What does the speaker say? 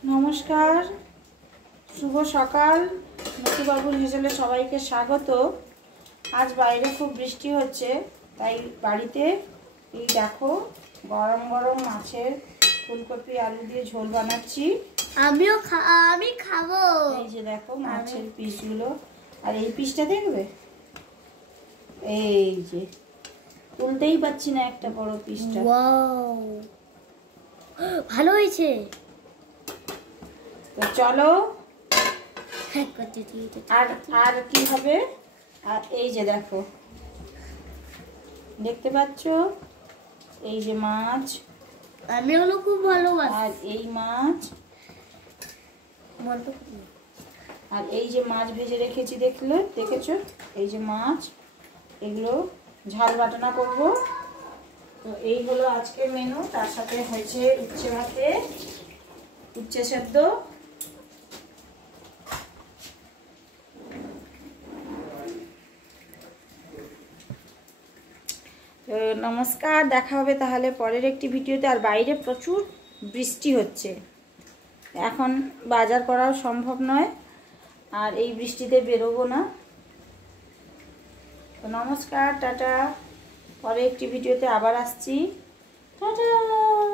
নমস্কার, শুভ সকাল। নতুবাবুর হেসেলে সবাইকে স্বাগত। আজ বাইরে খুব বৃষ্টি হচ্ছে, তাই বাড়িতে এই দেখো গরম গরম মাছের ফুলকপি আলু দিয়ে ঝোল বানাচ্ছি। আমি খাবো। এই যে দেখো মাছের পিসগুলো, আর এই পিসটা দেখবে, এই যে তুলতেই পাচ্ছি না একটা বড় পিসটা। ভালো হয়েছে। তো চলো, আর আর কি হবে, আর এই যে দেখো দেখতে পাচ্ছ, এই যে মাছ, আমি ওগুলো খুব ভালোবাসি। আর এই মাছ, আর এই যে মাছ ভেজে রেখেছি, দেখেছো, এই যে মাছ, এগুলো ঝাল বাটনা করব। তো এই হলো আজকের মেনু। তার সাথে হয়েছে উচ্ছে ভাতে উচ্ছে সেদ্ধ। তো নমস্কার, দেখা হবে তাহলে পরের একটি ভিডিওতে। আর বাইরে প্রচুর বৃষ্টি হচ্ছে, এখন বাজার করাও সম্ভব নয়, আর এই বৃষ্টিতে বেরোবো না। তো নমস্কার, টাটা। পরে একটি ভিডিওতে আবার আসছি, টাটা।